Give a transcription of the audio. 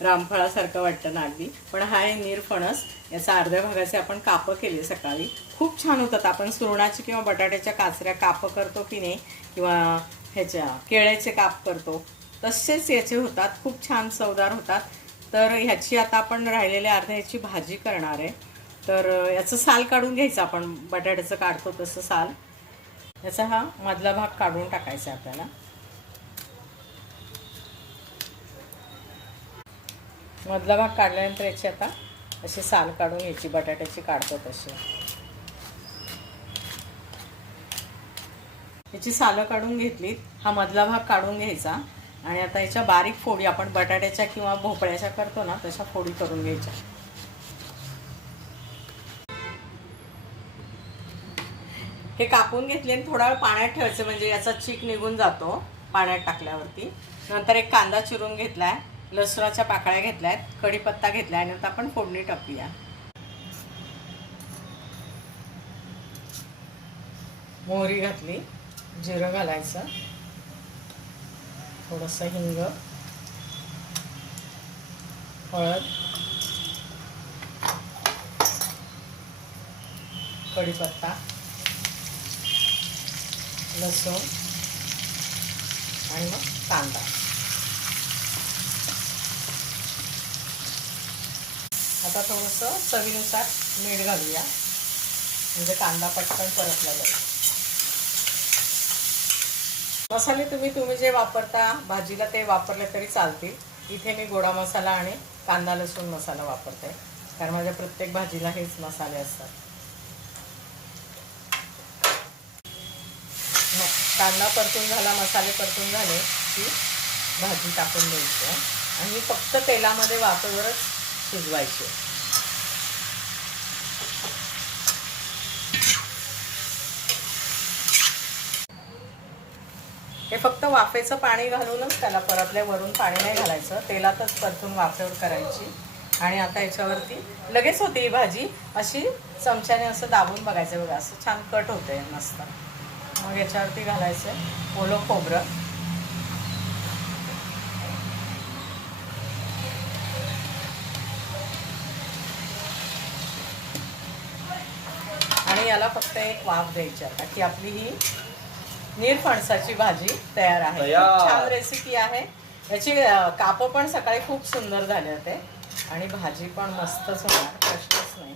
रामफळासारखं वाटतं ना अगदी. पण हा आहे निरफणस. याचा अर्ध्या भागाचे आपण कापं केली सकाळी. खूप छान होतात. आपण सुरणाची किंवा बटाट्याच्या काचऱ्या कापं करतो की नाही, किंवा ह्याच्या केळ्याचे काप करतो, तसेच याचे होतात. खूप छान चवदार होतात. तर ह्याची आता आपण राहिलेल्या अर्ध्या ह्याची भाजी करणार आहे. तर याचं साल काढून घ्यायचं. आपण बटाट्याचं काढतो तसं साल. याचा हा मधला भाग काढून टाकायचा आपल्याला. मधला भाग काढल्यानंतर याची आता अशी साल काढून घ्यायची, बटाट्याची काढतो तशी. याची सालं काढून घेतलीत. हा मधला भाग काढून घ्यायचा आणि आता याच्या बारीक फोडी आपण बटाट्याच्या किंवा भोपळ्याच्या करतो ना तशा फोडी करून घ्यायच्या. हे कापून घेतले आणि थोडा वेळ पाण्यात ठेवायचं, म्हणजे याचा चीक निघून जातो पाण्यात टाकल्यावरती. नंतर एक कांदा चिरून घेतलाय, लसणाच्या पाकळ्या घेतल्यात, कढीपत्ता घेतलाय. नंतर आपण फोडणी टाकूया. मोहरी घातली, जिरं घालायचं, थोडंसं हिंग, हळद, कढीपत्ता, लसूण आणि मग कांदा. आता थोडंसं चवीनुसार मीठ घालूया, म्हणजे कांदा पटकन परतला जाईल. मसाले तुम्ही जे वापरता भाजीला ते वापरले तरी चालतील. इथे मी गोडा मसाला आणि कांदा लसूण मसाला वापरते, कारण माझ्या प्रत्येक भाजीला हेच मसाले असतात. कांदा परतून झाला, मसाले परतून झाले की भाजी टाकून द्यायची आणि फक्त तेलामध्ये वाफेवरच शिजवायची. हे फक्त वाफेचं पाणी घालूनच त्याला परतल्या, वरून पाणी नाही घालायचं, तेलातच परतून वाफेवर करायची. आणि आता याच्यावरती लगेच होते ही भाजी. अशी चमच्याने असं दाबून बघायचं, बघा असं छान कट होते मस्त. मग याच्यावरती घालायचं ओलं खोबरं, आणि याला फक्त एक वाफ द्यायची आता की आपली ही निरफणसाची भाजी तयार आहे. छान रेसिपी आहे. याची कापं पण सकाळी खूप सुंदर झाले होते आणि भाजी पण मस्तच होणार, प्रश्नच नाही.